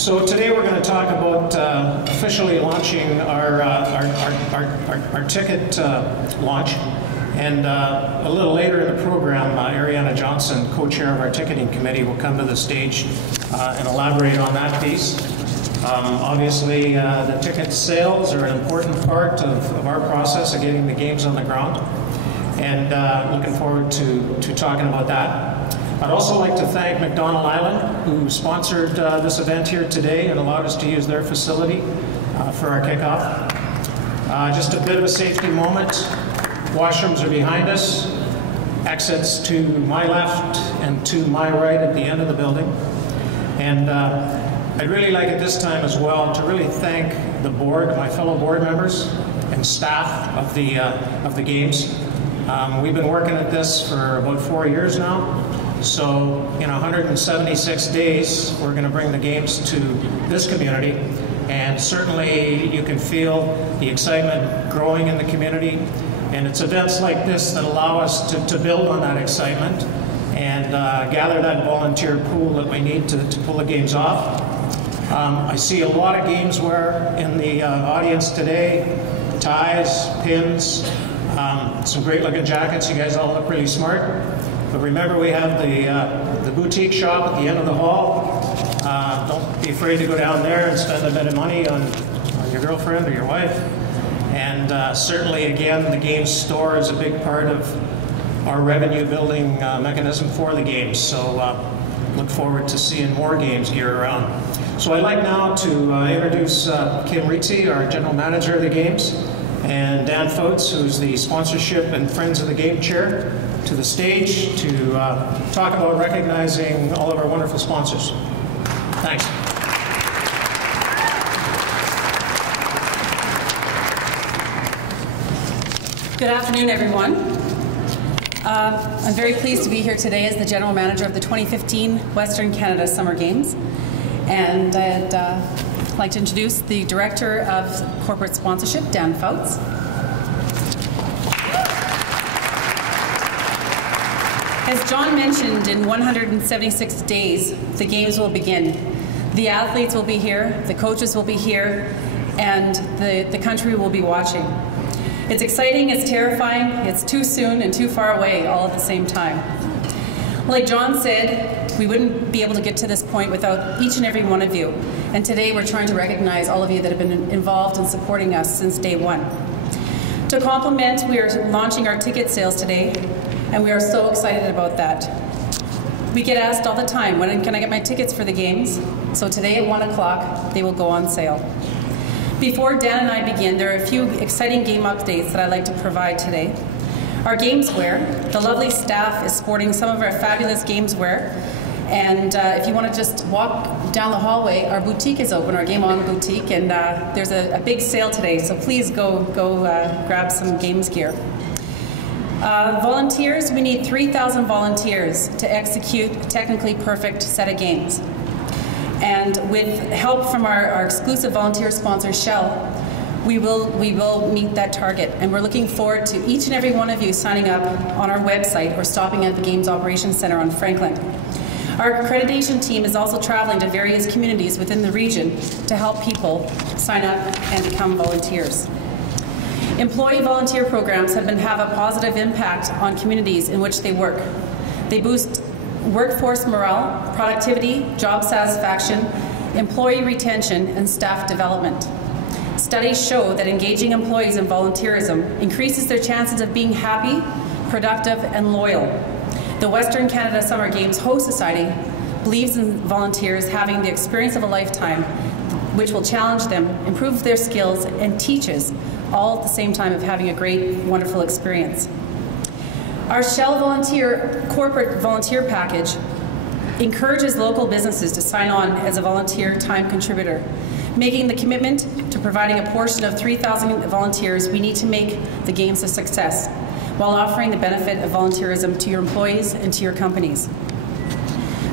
So today we're going to talk about officially launching our ticket launch. And a little later in the program, Ariana Johnson, co-chair of our ticketing committee, will come to the stage and elaborate on that piece. Obviously, the ticket sales are an important part of our process of getting the games on the ground. And looking forward to talking about that. I'd also like to thank McDonald Island, who sponsored this event here today and allowed us to use their facility for our kickoff. Just a bit of a safety moment. Washrooms are behind us. Exits to my left and to my right at the end of the building. And I'd really like at this time as well to really thank the board, my fellow board members and staff of the games. We've been working at this for about 4 years now. So in 176 days, we're going to bring the games to this community. And certainly you can feel the excitement growing in the community. And it's events like this that allow us to build on that excitement and gather that volunteer pool that we need to pull the games off. I see a lot of games wear in the audience today. Ties, pins, some great looking jackets. You guys all look really smart. But remember, we have the boutique shop at the end of the hall. Don't be afraid to go down there and spend a bit of money on your girlfriend or your wife. And certainly, again, the games store is a big part of our revenue building mechanism for the games. So look forward to seeing more games gear around. So I'd like now to introduce Kim Ritzy, our general manager of the games, and Dan Foats, who's the sponsorship and Friends of the Game chair, to the stage to talk about recognizing all of our wonderful sponsors. Thanks. Good afternoon, everyone. I'm very pleased to be here today as the General Manager of the 2015 Western Canada Summer Games. And I'd like to introduce the Director of Corporate Sponsorship, Dan Foats. As John mentioned, in 176 days, the games will begin. The athletes will be here, the coaches will be here, and the country will be watching. It's exciting, it's terrifying, it's too soon and too far away all at the same time. Like John said, we wouldn't be able to get to this point without each and every one of you. And today we're trying to recognize all of you that have been involved in supporting us since day one. To complement, we are launching our ticket sales today, and we are so excited about that. We get asked all the time, when can I get my tickets for the games? So today at 1 o'clock, they will go on sale. Before Dan and I begin, there are a few exciting game updates that I'd like to provide today. Our games wear, the lovely staff is sporting some of our fabulous games wear. And if you want to just walk down the hallway, our boutique is open, our Game On boutique, and there's a big sale today, so please go grab some games gear. Volunteers, we need 3,000 volunteers to execute a technically perfect set of games. And with help from our exclusive volunteer sponsor, Shell, we will meet that target. And we're looking forward to each and every one of you signing up on our website or stopping at the Games Operations Center on Franklin. Our accreditation team is also traveling to various communities within the region to help people sign up and become volunteers. Employee volunteer programs have a positive impact on communities in which they work. They boost workforce morale, productivity, job satisfaction, employee retention, and staff development. Studies show that engaging employees in volunteerism increases their chances of being happy, productive, and loyal. The Western Canada Summer Games Host Society believes in volunteers having the experience of a lifetime, which will challenge them, improve their skills, and teaches, all at the same time of having a great, wonderful experience. Our Shell corporate volunteer package encourages local businesses to sign on as a volunteer time contributor. Making the commitment to providing a portion of 3,000 volunteers, we need to make the games a success, while offering the benefit of volunteerism to your employees and to your companies.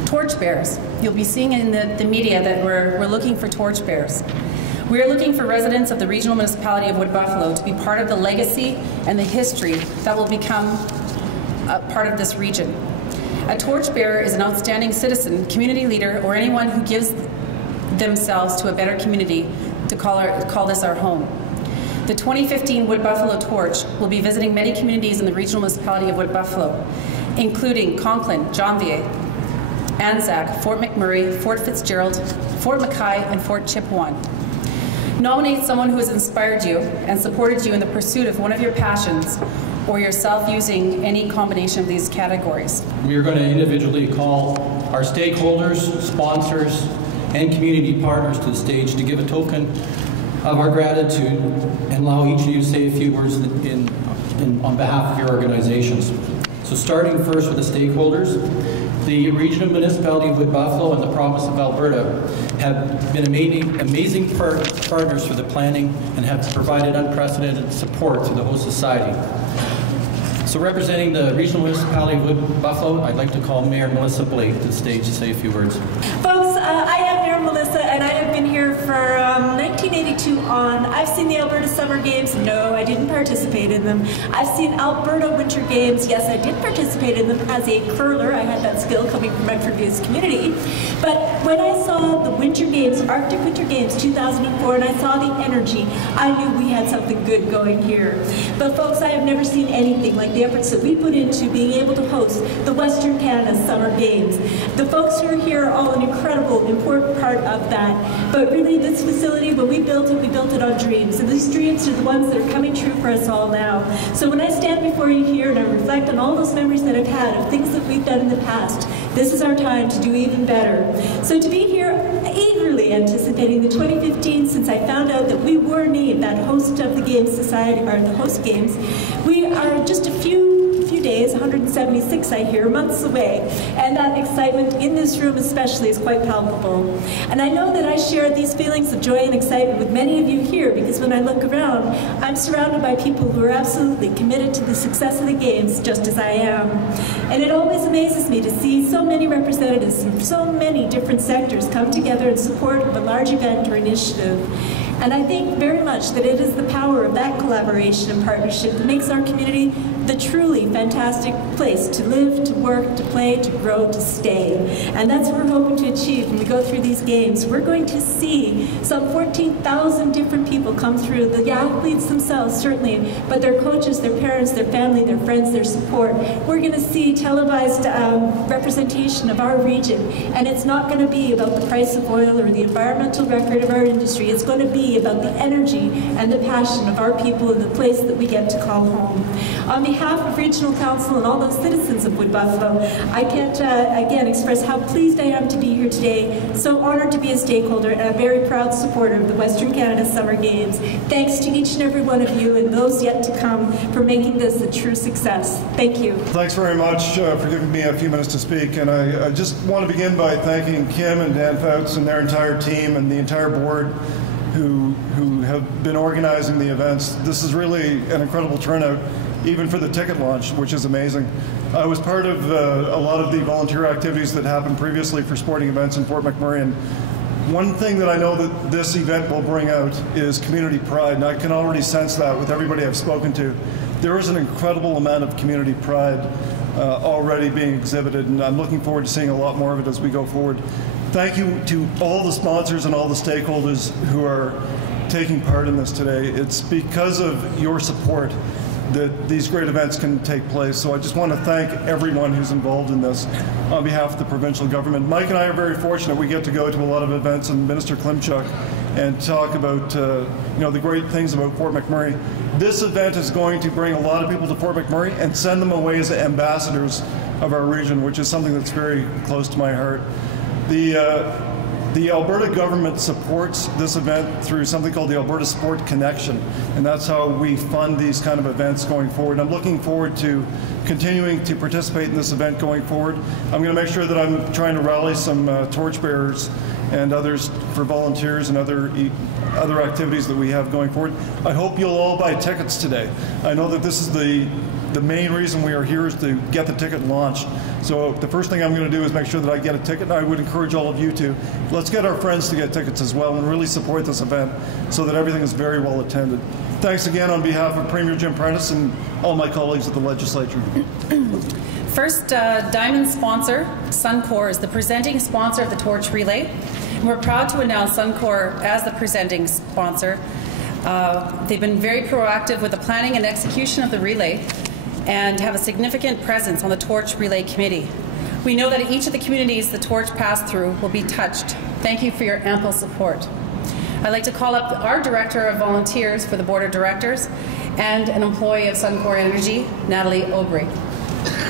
Torchbearers. You'll be seeing in the media that we're looking for torchbearers. We are looking for residents of the regional municipality of Wood Buffalo to be part of the legacy and the history that will become a part of this region. A torchbearer is an outstanding citizen, community leader, or anyone who gives themselves to a better community to call this our home. The 2015 Wood Buffalo Torch will be visiting many communities in the regional municipality of Wood Buffalo, including Conklin, Jonvier, Anzac, Fort McMurray, Fort Fitzgerald, Fort Mackay, and Fort Chipewyan. Nominate someone who has inspired you and supported you in the pursuit of one of your passions, or yourself using any combination of these categories. We are going to individually call our stakeholders, sponsors, and community partners to the stage to give a token of our gratitude and allow each of you to say a few words on behalf of your organizations. So starting first with the stakeholders, the regional municipality of Wood Buffalo and the province of Alberta have been amazing partners for the planning and have provided unprecedented support to the host society. So representing the regional municipality of Wood Buffalo, I'd like to call Mayor Melissa Blake to the stage to say a few words. Folks, I am Mayor Melissa, and I have been here for 1982 on. I've seen the Alberta Summer Games. No, I didn't participate in them. I've seen Alberta Winter Games. Yes, I did participate in them as a curler. I had that skill coming from my previous community. But when I saw the Winter Games, Arctic Winter Games 2004, and I saw the energy, I knew we had something good going here. But folks, I have never seen anything like the efforts that we put into being able to host the Western Canada Summer Games. The folks who are here are all an incredible, important part of that. But really, this facility, when we built it on dreams. And these dreams are the ones that are coming true for us all now. So when I stand before you here and I reflect on all those memories that I've had of things that we've done in the past, this is our time to do even better. So to be here eagerly anticipating the 2015, since I found out that we were named that host of the Games Society, or the host games, we are just a few days, 176 I hear, months away, and that excitement in this room especially is quite palpable. And I know that I share these feelings of joy and excitement with many of you here, because when I look around, I'm surrounded by people who are absolutely committed to the success of the Games, just as I am. And it always amazes me to see so many representatives from so many different sectors come together in support of a large event or initiative. And I think very much that it is the power of that collaboration and partnership that makes our community the truly fantastic place to live, to work, to play, to grow, to stay. And that's what we're hoping to achieve when we go through these games. We're going to see some 14,000 different people come through, the athletes themselves certainly, but their coaches, their parents, their family, their friends, their support. We're going to see televised representation of our region, and it's not going to be about the price of oil or the environmental record of our industry. It's going to be about the energy and the passion of our people in the place that we get to call home. On behalf of Regional Council and all those citizens of Wood Buffalo, I can't again express how pleased I am to be here today, so honored to be a stakeholder and a very proud supporter of the Western Canada Summer Games. Thanks to each and every one of you and those yet to come for making this a true success. Thank you. Thanks very much for giving me a few minutes to speak, and I just want to begin by thanking Kim and Dan Fouts and their entire team and the entire board who have been organizing the events. This is really an incredible turnout, even for the ticket launch, which is amazing. I was part of a lot of the volunteer activities that happened previously for sporting events in Fort McMurray, and one thing that I know that this event will bring out is community pride, and I can already sense that with everybody I've spoken to. There is an incredible amount of community pride already being exhibited, and I'm looking forward to seeing a lot more of it as we go forward. Thank you to all the sponsors and all the stakeholders who are taking part in this today. It's because of your support that these great events can take place. So I just want to thank everyone who's involved in this on behalf of the provincial government. Mike and I are very fortunate. We get to go to a lot of events and Minister Klimchuk and talk about the great things about Fort McMurray. This event is going to bring a lot of people to Fort McMurray and send them away as ambassadors of our region, which is something that's very close to my heart. The Alberta government supports this event through something called the Alberta Sport Connection, and that's how we fund these kind of events going forward. I'm looking forward to continuing to participate in this event going forward. I'm going to make sure that I'm trying to rally some torchbearers and others for volunteers and other activities that we have going forward. I hope you'll all buy tickets today. I know that this is the main reason we are here is to get the ticket launched. So the first thing I'm going to do is make sure that I get a ticket, and I would encourage all of you to. Let's get our friends to get tickets as well and really support this event so that everything is very well attended. Thanks again on behalf of Premier Jim Prentice and all my colleagues at the Legislature. First, Diamond sponsor, Suncor, is the presenting sponsor of the Torch Relay. We're proud to announce Suncor as the presenting sponsor. They've been very proactive with the planning and execution of the relay and have a significant presence on the Torch Relay Committee. We know that each of the communities the torch passed through will be touched. Thank you for your ample support. I'd like to call up our Director of Volunteers for the Board of Directors and an employee of Suncor Energy, Natalie Aubry.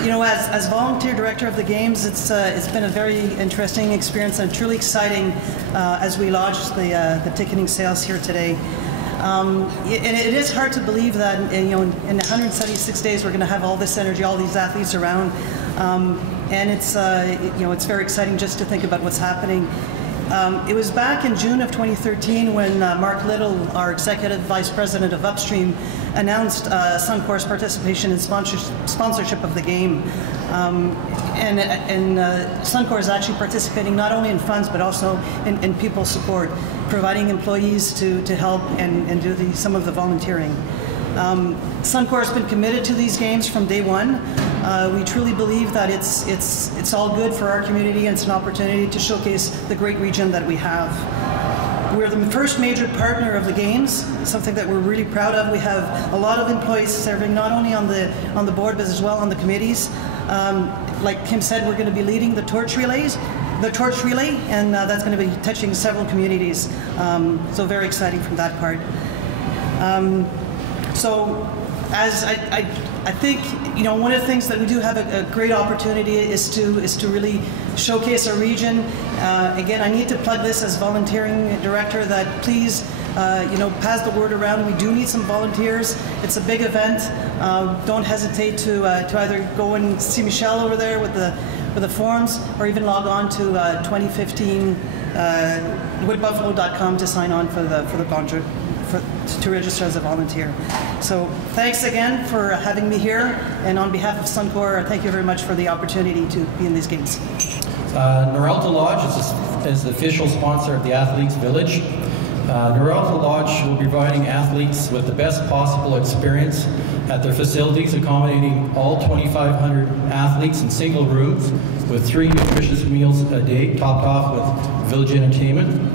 You know, as volunteer director of the games, it's been a very interesting experience and truly exciting as we launched the ticketing sales here today. It is hard to believe that in 176 days we're going to have all this energy, all these athletes around, and it's very exciting just to think about what's happening. It was back in June of 2013 when Mark Little, our Executive Vice President of Upstream, announced Suncor's participation in sponsorship of the game. And Suncor is actually participating not only in funds but also in people support, providing employees to help and do some of the volunteering. Suncor has been committed to these games from day one. We truly believe that it's all good for our community and it's an opportunity to showcase the great region that we have. We're the first major partner of the games, something that we're really proud of. We have a lot of employees serving not only on the board but as well on the committees. Like Kim said, we're going to be leading the Torch Relay, and that's going to be touching several communities. So very exciting from that part. So as I think, one of the things that we do have a great opportunity is to really showcase our region. Again, I need to plug this as volunteering director that please, pass the word around. We do need some volunteers. It's a big event. Don't hesitate to either go and see Michelle over there with the forms, or even log on to 2015 woodbuffalo.com to sign on for the volunteer. To register as a volunteer. So thanks again for having me here, and on behalf of Suncor, thank you very much for the opportunity to be in these games. Noralta Lodge is the official sponsor of the Athletes Village. Noralta Lodge will be providing athletes with the best possible experience at their facilities, accommodating all 2,500 athletes in single rooms with 3 nutritious meals a day, topped off with village entertainment.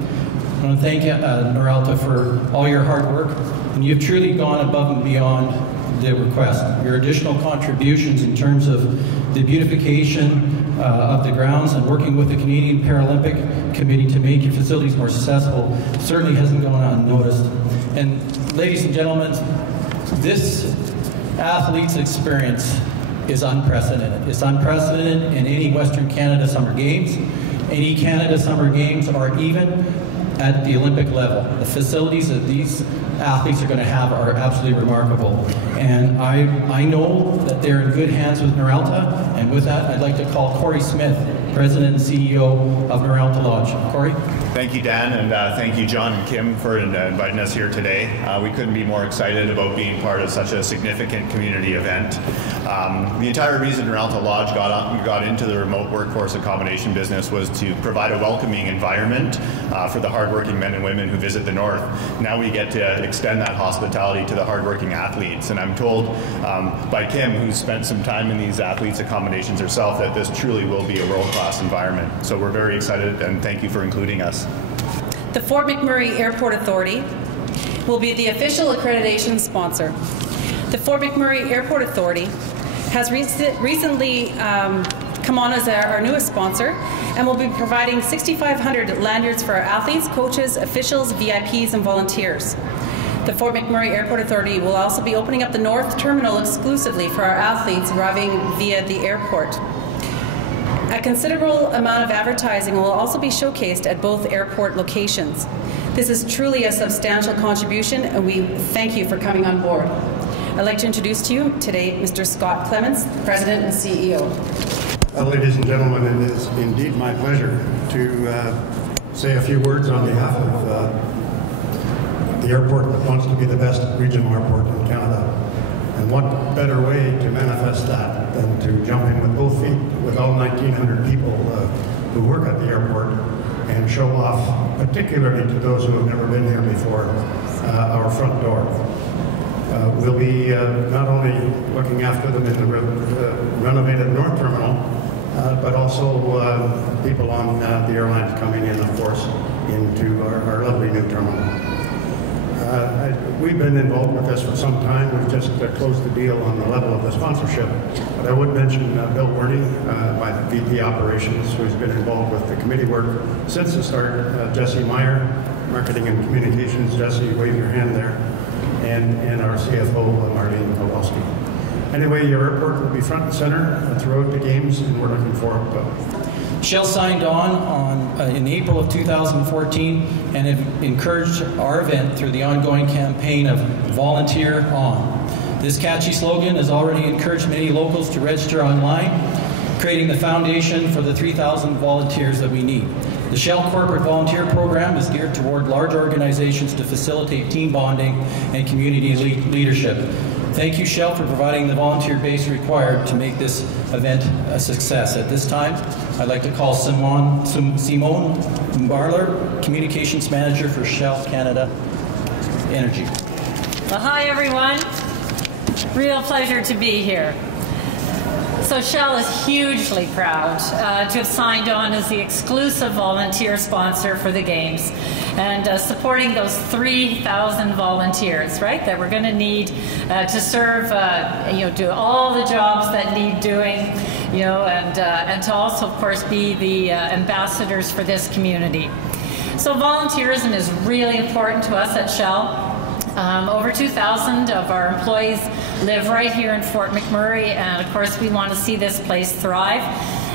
I want to thank Noralta for all your hard work, and you've truly gone above and beyond the request. Your additional contributions in terms of the beautification of the grounds and working with the Canadian Paralympic Committee to make your facilities more accessible certainly hasn't gone unnoticed. And ladies and gentlemen, this athletes experience is unprecedented. It's unprecedented in any Western Canada Summer Games, any Canada Summer Games, or even at the Olympic level. The facilities that these athletes are going to have are absolutely remarkable. And I know that they're in good hands with Noralta, and with that I'd like to call Corey Smith, President and CEO of Noralta Lodge. Corey? Thank you, Dan, and thank you, John and Kim, for inviting us here today. We couldn't be more excited about being part of such a significant community event. The entire reason Noralta Lodge got into the remote workforce accommodation business was to provide a welcoming environment for the hardworking men and women who visit the North. Now we get to extend that hospitality to the hardworking athletes, and I'm told by Kim, who's spent some time in these athletes accommodations herself, that this truly will be a world-class environment. So we're very excited, and thank you for including us. The Fort McMurray Airport Authority will be the official accreditation sponsor. The Fort McMurray Airport Authority has recently come on as our newest sponsor, and will be providing 6,500 lanyards for our athletes, coaches, officials, VIPs, and volunteers. The Fort McMurray Airport Authority will also be opening up the North Terminal exclusively for our athletes arriving via the airport. A considerable amount of advertising will also be showcased at both airport locations. This is truly a substantial contribution, and we thank you for coming on board. I'd like to introduce to you today Mr. Scott Clements, President and CEO. Ladies and gentlemen, it is indeed my pleasure to say a few words on behalf of the airport that wants to be the best regional airport in Canada. And what better way to manifest that than to jump in with both feet with all 1,900 people who work at the airport and show off, particularly to those who have never been here before, our front door. We'll be not only looking after them in the renovated North Terminal, but also people on the airlines coming in, of course, into our lovely new terminal. We've been involved with this for some time. We've just closed the deal on the level of the sponsorship. But I would mention Bill Burney, my VP Operations, who's been involved with the committee work since the start. Jesse Meyer, Marketing and Communications. Jesse, wave your hand there. And our CFO, Marlene Kowalski. Anyway, your airport will be front and center throughout the games, and we're looking forward to it. Shell signed on in April of 2014 and have encouraged our event through the ongoing campaign of Volunteer On. This catchy slogan has already encouraged many locals to register online, creating the foundation for the 3,000 volunteers that we need. The Shell Corporate Volunteer Program is geared toward large organizations to facilitate team bonding and community leadership. Thank you, Shell, for providing the volunteer base required to make this event a success. At this time, I'd like to call Simone Barler, Communications Manager for Shell Canada Energy. Well, hi, everyone. Real pleasure to be here. So Shell is hugely proud to have signed on as the exclusive volunteer sponsor for the Games and supporting those 3,000 volunteers, right, that we're going to need to serve, do all the jobs that need doing, and to also, of course, be the ambassadors for this community. So volunteerism is really important to us at Shell. Over 2,000 of our employees live right here in Fort McMurray, and of course we want to see this place thrive.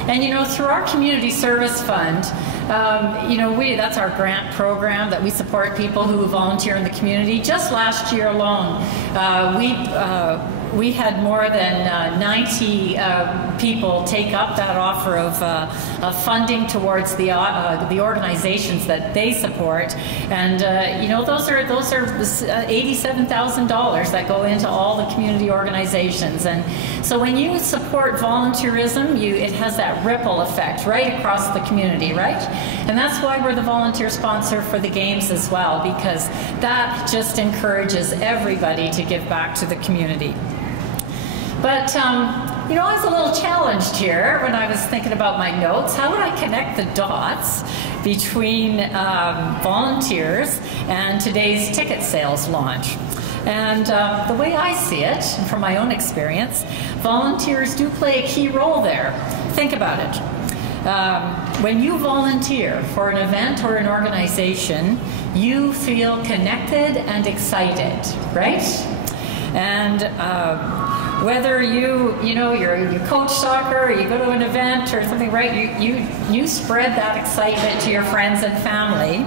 And through our Community Service Fund, that's our grant program that we support people who volunteer in the community. Just last year alone, we had more than 90 people take up that offer of funding towards the organizations that they support, and those are $87,000 that go into all the community organizations. And so when you support volunteerism, it has that ripple effect right across the community, right? And that's why we're the volunteer sponsor for the Games as well, because that just encourages everybody to give back to the community. But, I was a little challenged here when I was thinking about my notes. How would I connect the dots between volunteers and today's ticket sales launch? And the way I see it, from my own experience, volunteers do play a key role there. Think about it. When you volunteer for an event or an organization, you feel connected and excited, right? And whether you coach soccer or you go to an event or something, right? You spread that excitement to your friends and family,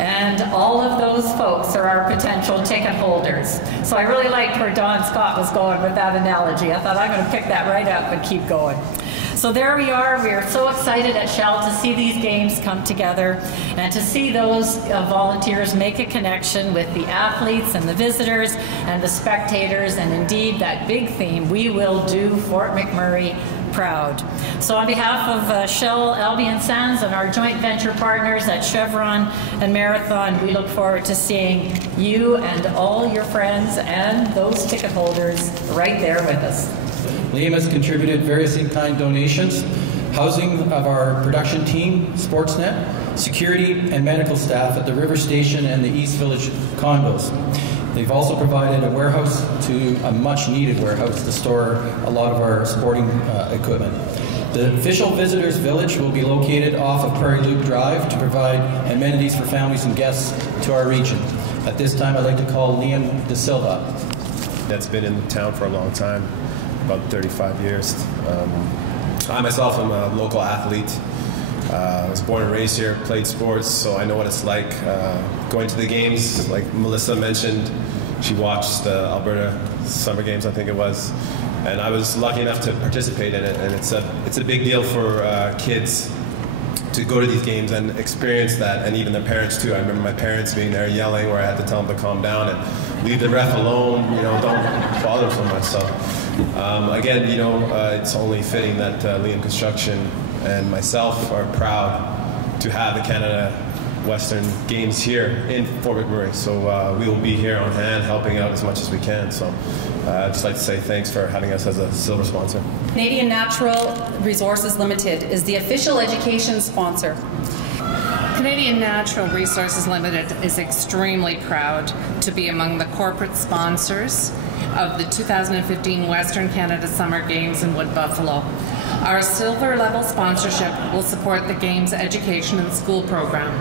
and all of those folks are our potential ticket holders. So I really liked where Don Scott was going with that analogy. I thought I'm going to pick that right up and keep going. So there we are. We are so excited at Shell to see these games come together and to see those volunteers make a connection with the athletes and the visitors and the spectators, and indeed that big theme, we will do Fort McMurray proud. So on behalf of Shell Albion Sands and our joint venture partners at Chevron and Marathon, we look forward to seeing you and all your friends and those ticket holders right there with us. Liam has contributed various in-kind donations, housing of our production team, Sportsnet, security and medical staff at the River Station and the East Village condos. They've also provided a warehouse, a much-needed warehouse, to store a lot of our sporting equipment. The official Visitors Village will be located off of Prairie Loop Drive to provide amenities for families and guests to our region. At this time, I'd like to call Liam De Silva. That's been in the town for a long time. About 35 years. I myself am a local athlete. I was born and raised here, played sports, so I know what it's like going to the games. Like Melissa mentioned, she watched the Alberta Summer Games, I think it was, and I was lucky enough to participate in it. And it's a big deal for kids to go to these games and experience that, and even their parents too. I remember my parents being there yelling, where I had to tell them to calm down and leave the ref alone. Don't bother so much. So. Again, it's only fitting that Liam Construction and myself are proud to have the Canada Western Games here in Fort McMurray. So we will be here on hand helping out as much as we can. So I'd just like to say thanks for having us as a silver sponsor. Canadian Natural Resources Limited is the official education sponsor. Canadian Natural Resources Limited is extremely proud to be among the corporate sponsors of the 2015 Western Canada Summer Games in Wood Buffalo. Our silver level sponsorship will support the Games education and school program.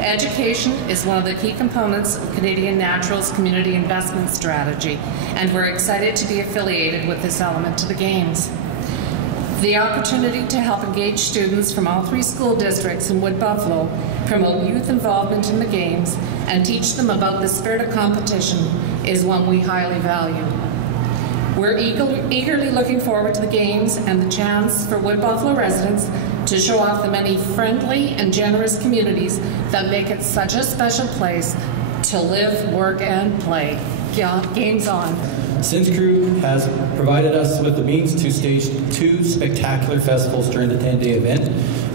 Education is one of the key components of Canadian Natural's community investment strategy, and we're excited to be affiliated with this element to the Games. The opportunity to help engage students from all 3 school districts in Wood Buffalo, promote youth involvement in the Games, and teach them about the spirit of competition is one we highly value. We're eagerly looking forward to the Games and the chance for Wood Buffalo residents to show off the many friendly and generous communities that make it such a special place to live, work, and play. Games on. Syncrude has provided us with the means to stage 2 spectacular festivals during the 10-day event.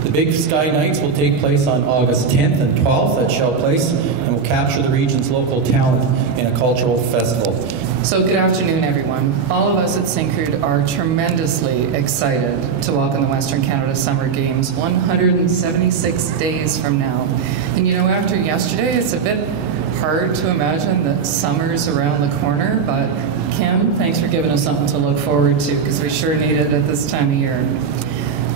The Big Sky Nights will take place on August 10th and 12th at Shell Place and will capture the region's local talent in a cultural festival. So good afternoon, everyone. All of us at Syncrude are tremendously excited to welcome the Western Canada Summer Games 176 days from now. And you know, after yesterday, it's a bit hard to imagine that summer's around the corner, but Kim, thanks for giving us something to look forward to, because we sure need it at this time of year.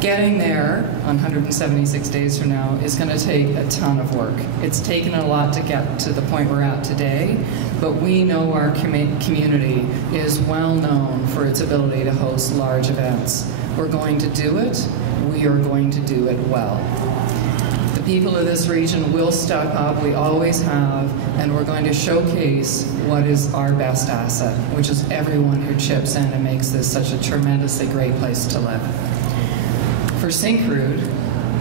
Getting there on 176 days from now is going to take a ton of work. It's taken a lot to get to the point we're at today, but we know our community is well known for its ability to host large events. We're going to do it. We are going to do it well. The people of this region will step up, we always have, and we're going to showcase what is our best asset, which is everyone who chips in and makes this such a tremendously great place to live. For Syncrude,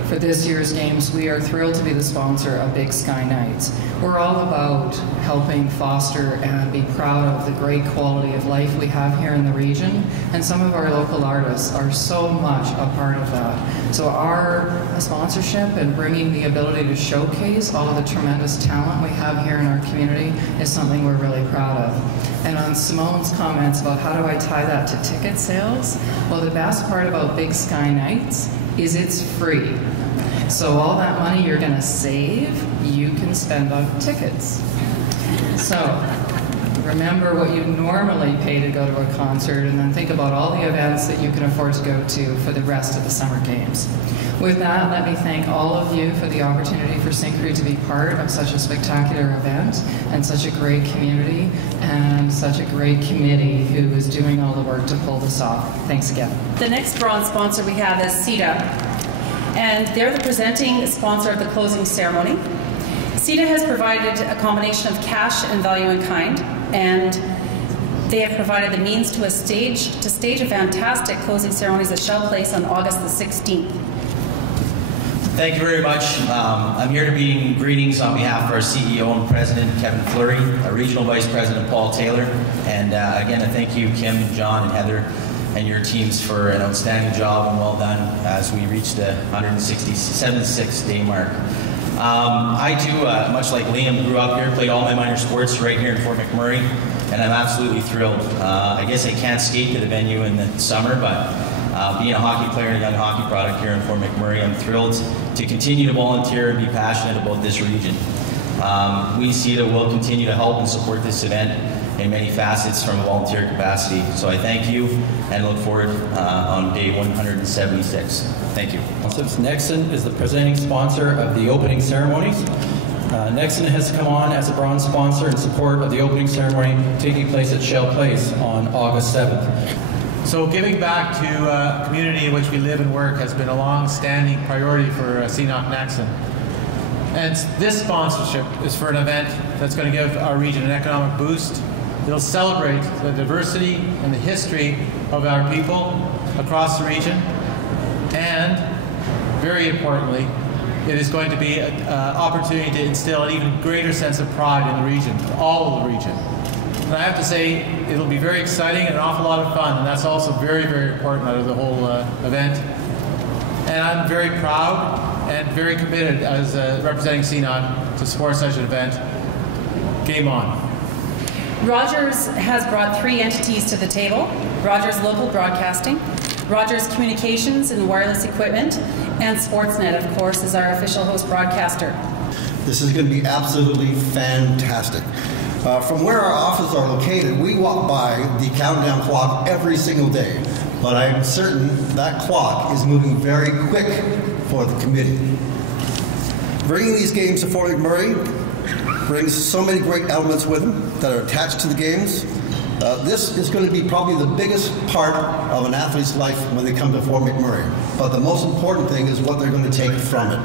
for this year's Games, we are thrilled to be the sponsor of Big Sky Nights. We're all about helping foster and be proud of the great quality of life we have here in the region, and some of our local artists are so much a part of that. So our sponsorship and bringing the ability to showcase all of the tremendous talent we have here in our community is something we're really proud of. And on Simone's comments about how do I tie that to ticket sales, well, the best part about Big Sky Nights is it's free. So all that money you're going to save, you can spend on tickets. So remember what you normally pay to go to a concert, and then think about all the events that you can afford to go to for the rest of the Summer Games. With that, let me thank all of you for the opportunity for Syncrude to be part of such a spectacular event and such a great community and such a great committee who is doing all the work to pull this off. Thanks again. The next bronze sponsor we have is CETA, and they're the presenting sponsor of the closing ceremony. CETA has provided a combination of cash and value in kind, and they have provided the means to stage a fantastic closing ceremonies at Shell Place on August the 16th. Thank you very much. I'm here to be greetings on behalf of our CEO and President, Kevin Fleury, our Regional Vice President, Paul Taylor, and again, I thank you, Kim, and John, and Heather, and your teams for an outstanding job and well done as we reach the 176th day mark. I too, much like Liam, grew up here, played all my minor sports right here in Fort McMurray, and I'm absolutely thrilled. I guess I can't skate to the venue in the summer, but being a hockey player and a young hockey product here in Fort McMurray, I'm thrilled to continue to volunteer and be passionate about this region. We see that we'll continue to help and support this event in many facets from a volunteer capacity. So I thank you and look forward on day 176. Thank you. Nexen is the presenting sponsor of the opening ceremonies. Nexen has come on as a bronze sponsor in support of the opening ceremony taking place at Shell Place on August 7th. So giving back to a community in which we live and work has been a long-standing priority for CNOC Nexen. And this sponsorship is for an event that's going to give our region an economic boost. It'll celebrate the diversity and the history of our people across the region. And very importantly, it is going to be an opportunity to instill an even greater sense of pride in the region, all of the region. And I have to say, it'll be very exciting and an awful lot of fun, and that's also very, very important out of the whole event. And I'm very proud and very committed as representing CNOC to support such an event. Game on. Rogers has brought 3 entities to the table: Rogers Local Broadcasting, Rogers Communications and Wireless Equipment, and Sportsnet, of course, is our official host broadcaster. This is going to be absolutely fantastic. From where our offices are located, we walk by the countdown clock every single day, but I'm certain that clock is moving very quick for the committee. Bringing these games to Fort McMurray brings so many great elements with them that are attached to the games. This is going to be probably the biggest part of an athlete's life when they come to Fort McMurray. But the most important thing is what they're going to take from it.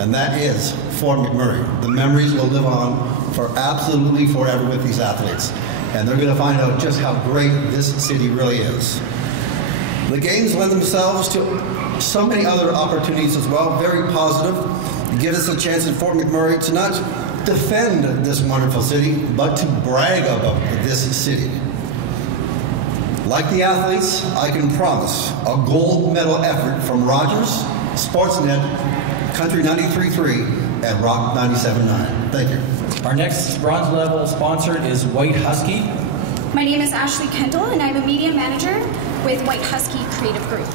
And that is Fort McMurray. The memories will live on for absolutely forever with these athletes. And they're going to find out just how great this city really is. The games lend themselves to so many other opportunities as well, very positive. It gives us a chance in Fort McMurray to not defend this wonderful city, but to brag about this city. Like the athletes, I can promise a gold medal effort from Rogers, Sportsnet, Country 93.3, and Rock 97.9. Thank you. Our next bronze level sponsor is White Husky. My name is Ashley Kendall, and I'm a media manager with White Husky Creative Group.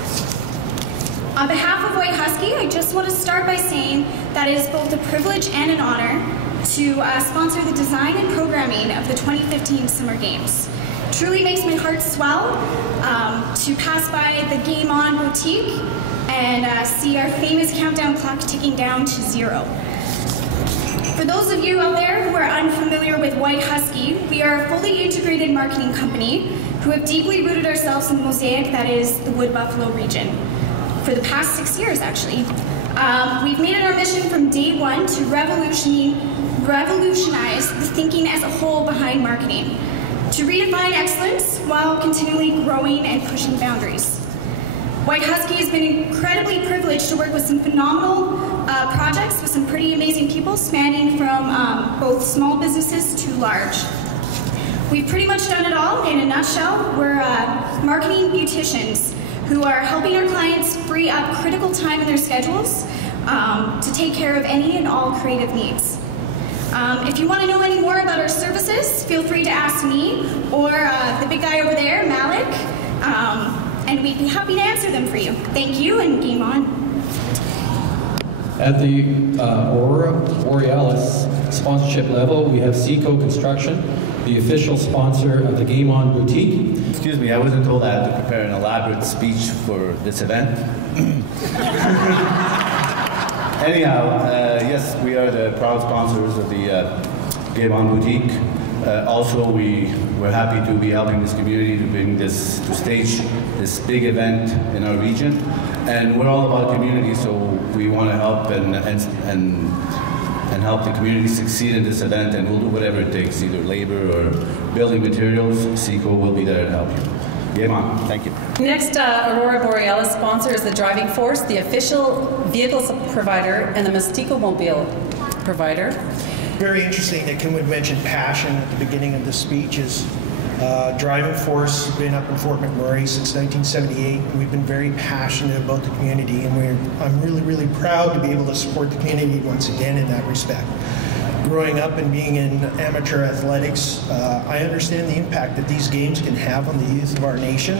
On behalf of White Husky, I just want to start by saying that it is both a privilege and an honor to sponsor the design and programming of the 2015 Summer Games. Truly makes my heart swell to pass by the Game On boutique and see our famous countdown clock ticking down to 0. For those of you out there who are unfamiliar with White Husky, we are a fully integrated marketing company who have deeply rooted ourselves in the mosaic that is the Wood Buffalo region. For the past 6 years, actually. We've made it our mission from day one to revolutionize the thinking as a whole behind marketing, to redefine excellence while continually growing and pushing boundaries. White Husky has been incredibly privileged to work with some phenomenal projects with some pretty amazing people spanning from both small businesses to large. We've pretty much done it all. In a nutshell, we're marketing beauticians who are helping our clients free up critical time in their schedules to take care of any and all creative needs. If you want to know any more about our services, feel free to ask me or the big guy over there, Malik, and we'd be happy to answer them for you. Thank you, and game on. At the Aurora Borealis sponsorship level, we have Seco Construction, the official sponsor of the Game On boutique. Excuse me, I wasn't told I had to prepare an elaborate speech for this event. Anyhow, yes, we are the proud sponsors of the Game On boutique. Also, we're happy to be helping this community to bring this to stage this big event in our region. And we're all about community, so we want to help and help the community succeed in this event, and we'll do whatever it takes, either labor or building materials. Seco will be there to help you. Game on. Thank you. Next, Aurora Borealis sponsor is the Driving Force, the official vehicles provider, and the Mystico Mobile provider. Very interesting that Kim would mention passion at the beginning of the speech. Is Driving Force has been up in Fort McMurray since 1978. We've been very passionate about the community, and I'm really, really proud to be able to support the community once again in that respect. Growing up and being in amateur athletics, I understand the impact that these games can have on the youth of our nation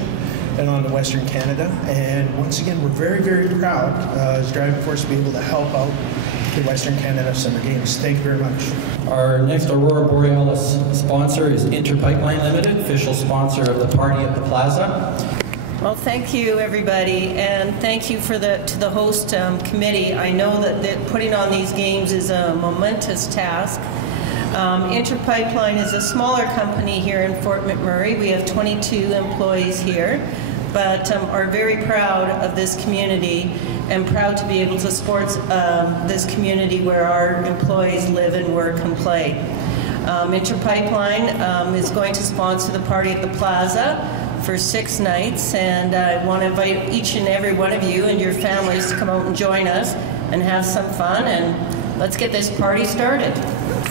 and on Western Canada. And once again, we're very, very proud as Driving Force to be able to help out the Western Canada Summer Games. Thank you very much. Our next Aurora Borealis sponsor is Interpipeline Limited, official sponsor of the party at the Plaza. Well, thank you, everybody, and thank you to the host committee. I know that putting on these games is a momentous task. Interpipeline is a smaller company here in Fort McMurray. We have 22 employees here, but are very proud of this community and proud to be able to support this community where our employees live and work and play. Interpipeline is going to sponsor the party at the Plaza for 6 nights, and I want to invite each and every one of you and your families to come out and join us and have some fun, and let's get this party started.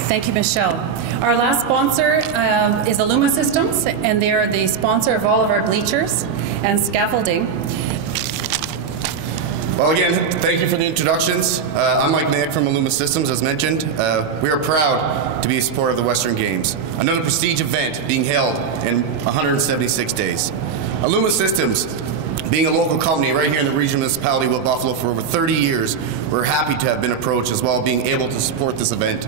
Thank you, Michelle. Our last sponsor is Illuma Systems, and they are the sponsor of all of our bleachers and scaffolding. Well, again, thank you for the introductions. I'm Mike Naik from Illuma Systems, as mentioned. We are proud to be a supporter of the Western Games, another prestige event being held in 176 days. Illuma Systems, being a local company right here in the regional municipality of Wood Buffalo for over 30 years, we're happy to have been approached as well, being able to support this event.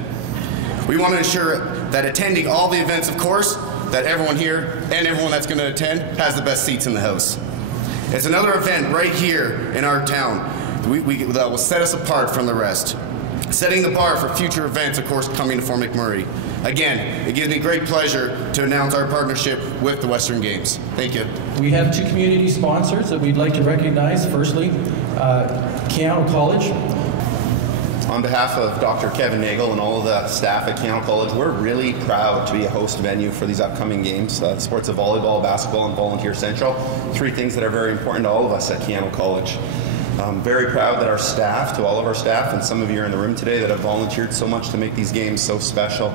We want to ensure that attending all the events, of course, that everyone here and everyone that's going to attend has the best seats in the house. It's another event right here in our town that will set us apart from the rest, setting the bar for future events, of course, coming to Fort McMurray. Again, it gives me great pleasure to announce our partnership with the Western Games. Thank you. We have 2 community sponsors that we'd like to recognize. Firstly, Keano College. On behalf of Dr. Kevin Nagel and all of the staff at Keano College, we're really proud to be a host venue for these upcoming games. Sports of volleyball, basketball, and Volunteer Central. 3 things that are very important to all of us at Keano College. I'm very proud that our staff, to all of our staff, and some of you are in the room today that have volunteered so much to make these games so special.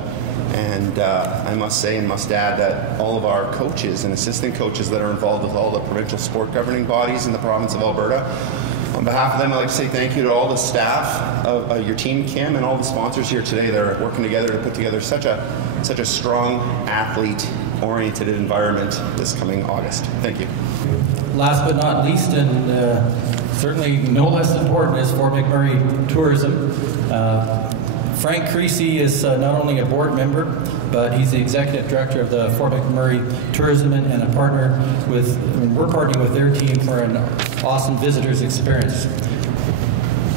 And I must say and must add that all of our coaches and assistant coaches that are involved with all the provincial sport governing bodies in the province of Alberta, on behalf of them, I'd like to say thank you to all the staff of your team, Kim, and all the sponsors here today that are working together to put together such a strong athlete-oriented environment this coming August. Thank you. Last but not least, and certainly no less important, is Fort McMurray Tourism. Frank Creasy is not only a board member, but he's the executive director of the Fort McMurray Tourism and we're partnering with their team for an awesome visitors experience.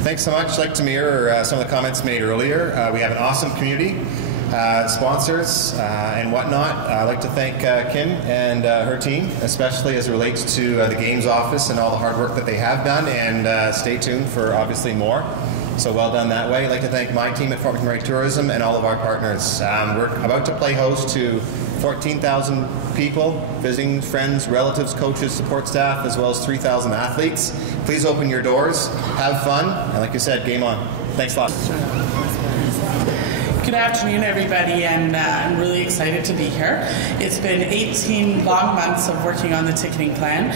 Thanks so much. I'd like to mirror some of the comments made earlier. We have an awesome community, sponsors and whatnot. I'd like to thank Kim and her team, especially as it relates to the Games office and all the hard work that they have done, and stay tuned for obviously more. So well done that way. I'd like to thank my team at Fort McMurray Tourism and all of our partners. We're about to play host to 14,000 people, visiting friends, relatives, coaches, support staff, as well as 3,000 athletes. Please open your doors, have fun, and like you said, game on. Thanks a lot. Good afternoon, everybody, and I'm really excited to be here. It's been 18 long months of working on the ticketing plan,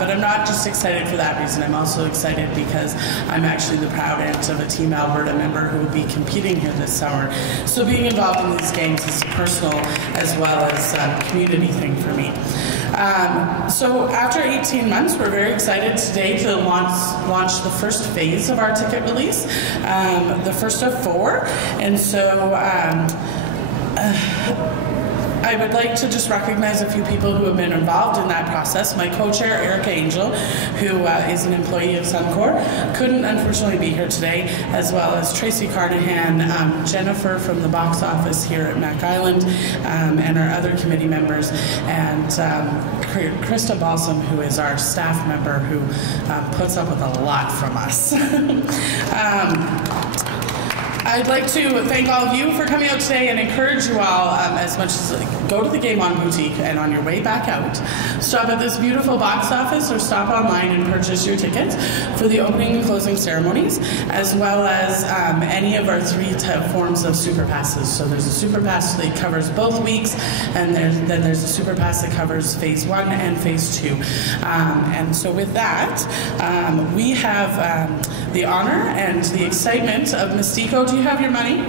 but I'm not just excited for that reason. I'm also excited because I'm actually the proud aunt of a Team Alberta member who will be competing here this summer. So being involved in these games is a personal as well as a community thing for me. So after 18 months, we're very excited today to launch the first phase of our ticket release, the first of 4. And so I would like to just recognize a few people who have been involved in that process. My co-chair, Erica Angel, who is an employee of Suncor, couldn't unfortunately be here today, as well as Tracy Carnahan, Jennifer from the box office here at Mac Island, and our other committee members, and Krista Balsam, who is our staff member who puts up with a lot from us. I'd like to thank all of you for coming out today and encourage you all as much as go to the Game On Boutique, and on your way back out, stop at this beautiful box office or stop online and purchase your tickets for the opening and closing ceremonies, as well as any of our 3 forms of super passes. So there's a super pass that covers both weeks, and then there's a super pass that covers phase 1 and phase 2. And so with that, we have the honor and the excitement of Mystico. Do you have your money?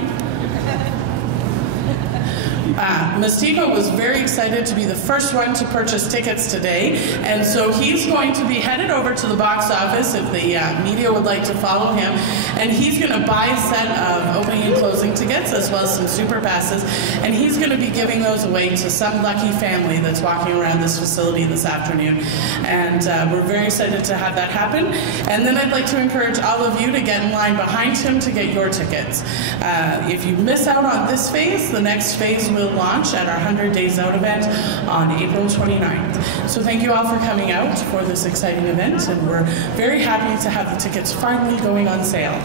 Mystico was very excited to be the first one to purchase tickets today, and so he's going to be headed over to the box office if the media would like to follow him, and he's going to buy a set of opening and closing tickets as well as some super passes, and he's going to be giving those away to some lucky family that's walking around this facility this afternoon, and we're very excited to have that happen. And then I'd like to encourage all of you to get in line behind him to get your tickets. If you miss out on this phase, the next phase will launch at our 100 Days Out event on April 29th. So thank you all for coming out for this exciting event, and we're very happy to have the tickets finally going on sale.